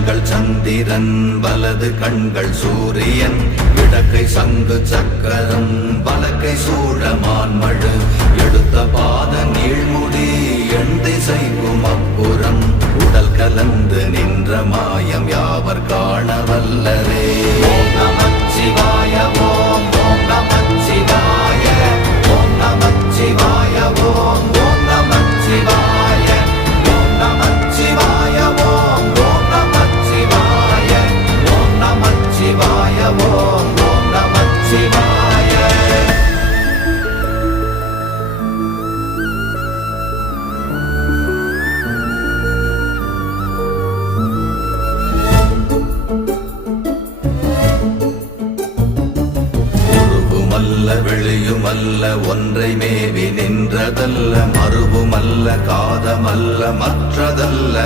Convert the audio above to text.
கண்கள் சந்திரன் வலது கண்கள் சூரியன் இடக்கை சங்கு சக்கரம் வலக்கை சூழமான்மழு எடுத்த பாத நீழ்முடி எண் திசைக்கும் அப்புறம் உடல் கலந்து நின்ற மாயம் யாவர் காண வல்லரே. ஓம் நமச்சிவாய ஓம் ஓம் நமச்சிவாய ஓம் நமச்சிவாய ஓம் ஓம் நமச்சிவாய ஓம் நமச்சிவாய ஓம் ஓம் நமச்சிவாய ஓம் நமச்சிவாய ஓம் ஓம் நமச்சிவாய. வெளியுமல்ல ஒன்றை மேவி நின்றதல்ல மறுவுமல்ல காதமல்ல மற்றதல்ல